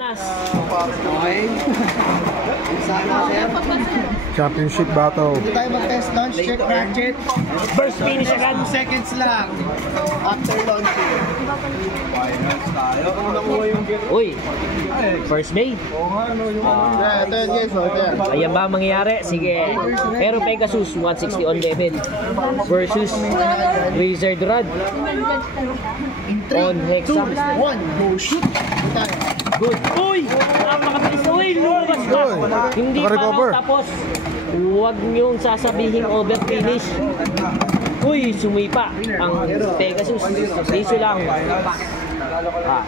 Okay. Championship battle. Hindi tayo mag-test launch, check ratchet. First finish agad. 2 seconds lang after launching. Finals tayo. Uy, first day. Ito yan guys, Ayan ba ang mangyayari? Sige. Pero Pegasus 160 on level versus Wizard Rod on Hexa. 1, go shoot! Good. Uy! Makabilis na. Uy, lumabas ka. Hindi pa lang tapos. Huwag niyong sasabihing over finish. Uy, sumipa ang Pegasus. Diso lang.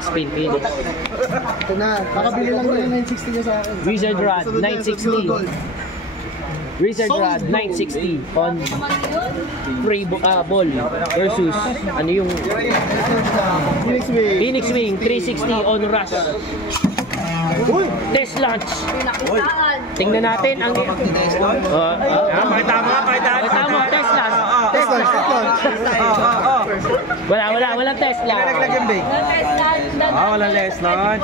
Spin finish. Ito na, nakabili lang nila 960 niya sa akin. Wizard Rod 960. Wizard Rod 960 on free ball versus ano yung Phoenix Wing 360 on rush. Test launch. Tingnan natin ang pakita mo. Test launch. Walang test launch. Walang test launch.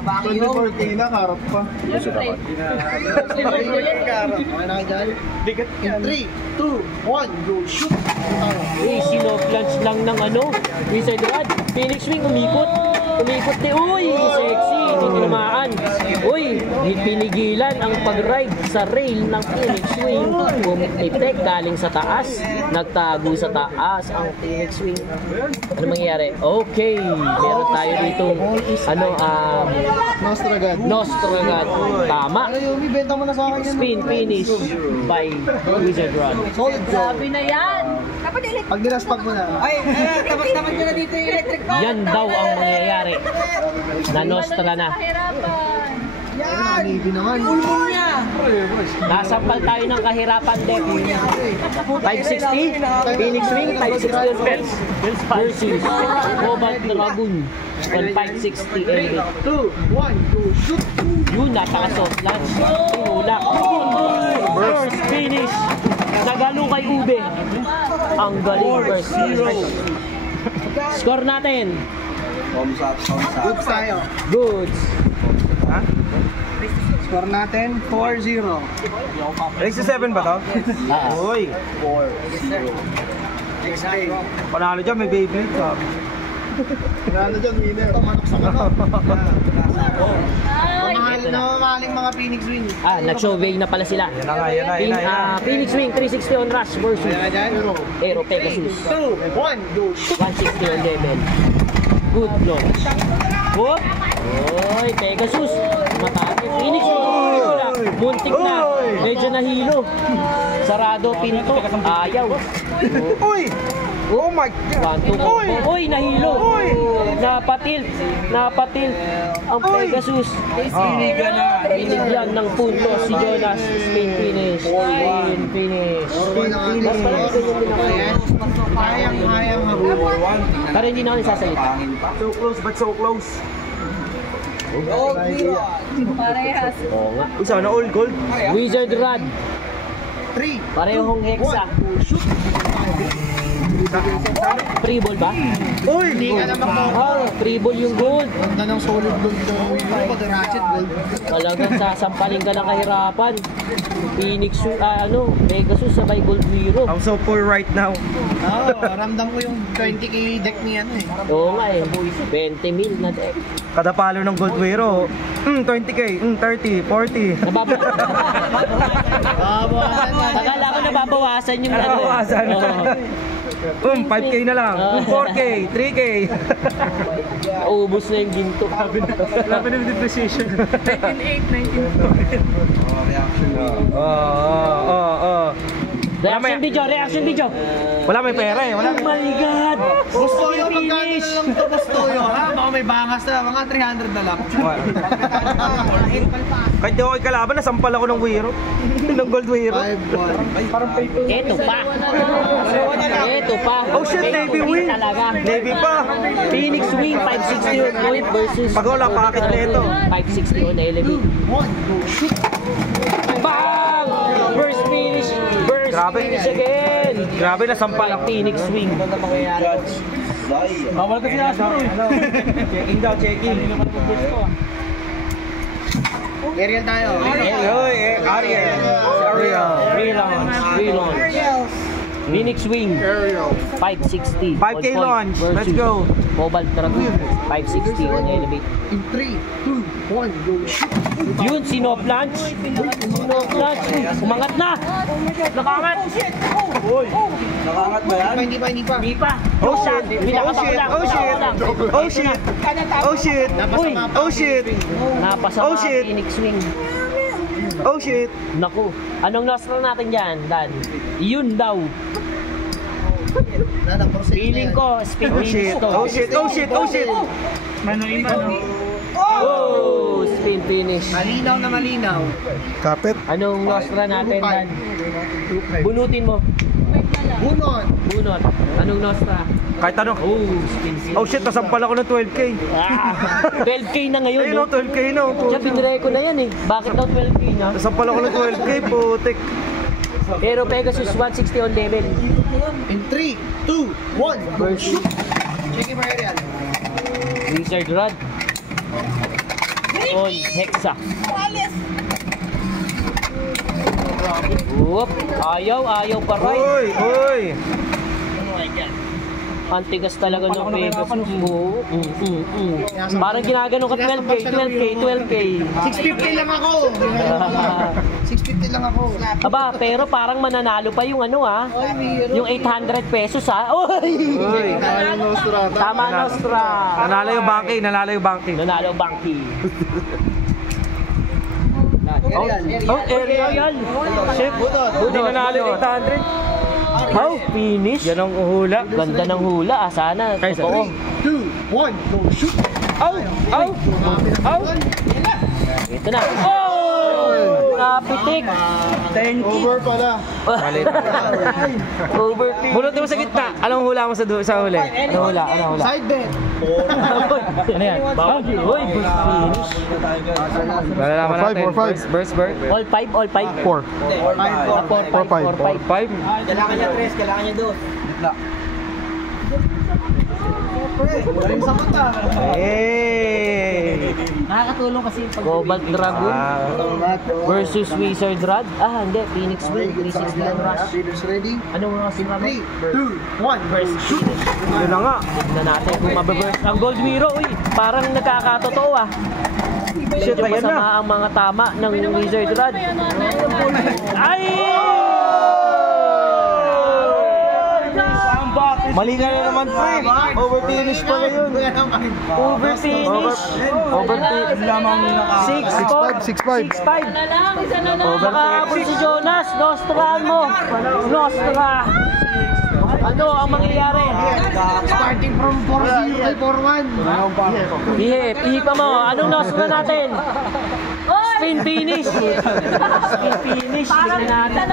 24K na, karap pa. Bigat yan. 3, 2, 1, go shoot! Sinop launch lang ng ano, Wizard Rod. Phoenix Wing umikot. Umikot ni, uy, sexy, hindi tinamaan. Uy, pinigilan ang pag-ride sa rail ng Phoenix Wing. Effect galing sa taas, nagtago sa taas ang Phoenix Wing. Ano mangyayari? Okay, meron tayo dito, ano, Nostragad. Tama. Benta mo na sa akin yan. Spin finish by Wizard Rod. Sabi na yan. Pag dinaspag mo na. Ay, tapat-tapat nyo na dito yung electric fan. Yan daw ang mangyayari. Na Nostra na. Yan! Hindi naman. Ulbong niya! Nasampal tayo ng kahirapan din. 560, Phoenix Wing, 560 pels versus Cobalt Dragoon on 560 and 2, 1, go shoot! yun, napaka-soft launch. Tinulak. First finish. Nagalo kay Ube. Ang galing first finish. Score natin. Goods tayo. Goods. Score natin, 4-0. Race 7 ba to? Uy. 4-0. Next game. Panalo dyan, may baby. Panalo dyan, winner. Ito, manok sa manok. Mamahaling mga Phoenix Wing. Nag-showway na pala sila. Yan na. Phoenix Wing 360 on rush versus Aero Pegasus 2, 1, go shoot! 160 on level. Good launch. Whoop! Oy, Pegasus. Matake. Phoenix Wing. Muntik na. Medyo nahilo. Sarado pinto. Ayaw. Uy! Oh my God! 1, 2, combo. Uy, nahilo. Napatil ang Pegasus. Binigyan ng punto si Jonas. Spin finish. Spin finish. Hayang habulin. Pero hindi na ako sasalita. So close but so close. Parehas. Oo nga. Uy, sana all gold. Wizard Rod. 3, Parehong hexa. shoot! Free ball ba? Uy! Hindi ka naman mo. Free ball yung gold. Ganda ng solid gold ito. Pag ratchet gold. Talagang sasampalin ka ng kahirapan. Phoenix, Pegasus sabay gold wiro. I'm so poor right now. Ramdam ko yung 20K deck niya eh. Oo nga eh. 20 mil na deck. Kada palo ng gold wiro. 20K, 30, 40. Akala ko nababawasan yung ano. Nababawasan. 5K na lang. 4K, 3K. Naubos na yung ginto. Wala pa naman depreciation. 19.8, 19.8. Reaction video. Wala may pera eh. Oh my God! Gusto yung magkano na lang ito, gusto yun, ha? Baka may bangas na, mga 300 na lang. Kahit di ako ikalaban, nasampal ako ng wiro. Ng gold wiro. Ito pa. Oh shit, Navy win. Navy pa. Phoenix Wing 560 on point versus Pag wala pakit na ito. 560 on elevate. Bang! First finish. Grabe. Finish again. Grabe, nasampal Pag ako. Phoenix Wing. Bawal kasi Astro. Checking daw, checking. Ariel tayo. Ariel. Relaunch. Phoenix Wing. 560. 5K on point launch. Let's versus go. Cobalt Dragoon. 560 on elevate. In 3, 2, 1, go shoot. Yun, Sinoplanch. Sinoplanch. Umangat na. Nakangat. Nakaangat ba yan? Hindi pa. Hindi pa. Oh shit. Pinakabak Oh shit. lang. Oh shit. Oh shit. Oh shit. Uy. Oh shit. Napasama Oh, shit. Phoenix Wing. Oh shit. Naku. Anong nostra natin dyan, Dan? Yun daw. Feeling ko, spin Oh finish shit. to. Oh shit. Oh shit. Oh shit. Oh, spin finish. Malinaw na malinaw. Kapit. Anong nostra natin, Dan? Bunutin mo. Bunot. Bunot. Anong nostra? Kahit ano. Oh, spin finish. Oh shit, nasampal ako ng 12K. 12K na ngayon, Ayun no? o, 12K na. Siya, binire ko na yan eh. Bakit daw 12K na? Nasampal ako ng 12K, putik. Pero Pegasus 160 on level. In 3, 2, 1, go Versus shoot. Check mo Ariel. Wizard Rod. On Hexa. Whoop. Ayaw pa right. Uy, uy. Antigas talaga ng Pegasus. Oo. Parang ginagano ka 12K. 650 lang ako. 650 lang ako. Aba, pero parang mananalo pa yung ano yung 800 pesos Uy! Uy. Tama nostra. Nanalo yung banking, nanalo yung banking. Nanalo Banky. Ariel. Oh, Ariel. Shit, hindi nanalo yung 800. How? Finish? Yan ang uhula. Ganda ng hula Sana totoo. 2, 1, go shoot. Au! Au! Au! Ito na. Oh! Napitik. Thank you. Over pala. Over Bunutin mo sa gitna. Anong hula mo sa huli? Ano hula? Side bet. Ano yan? Uy, burst finish. Malalaman natin. 4-5. Burst. All 5, all 5. 4. 4-5. 5. Kailangan niya 3, kailangan niya 2. Galing sa mata. Hey! Nakakatulong kasi yung Cobalt Dragoon versus Wizard Rod. Hindi. Phoenix Wing. 360 on rush. Leaders ready. Anong mga sinama? 3, 2, 1, First shoot. Yun na nga. Tignan natin kung mababurst. Ang Gold Wiro, parang nakakatotoo Shit, Medyo ayan na. masama ang mga tama ng Wizard Rod. Ay! Mali ka na naman, pre. Over-finish pa na yun. Over finish. Lamang 6-5. 6-5. Nakahabol si Jonas. Nostrahan mo. Nostra. Ano ang mangyayari? Starting from 4-0 kay 4-1. Ihi pa mo. Anong nostra natin? Spin finish. Spin finish. Tignan natin.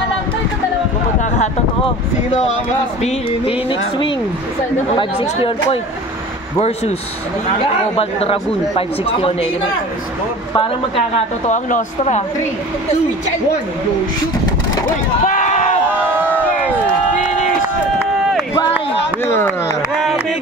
Kung magkakatotoo. Sino ang Phoenix Wing 560 on point versus Cobalt Dragoon 560 on element. Parang magkakatotoo ang nostra. 3, 2, 1, go shoot. Finish! Bye! Winner. Grabe,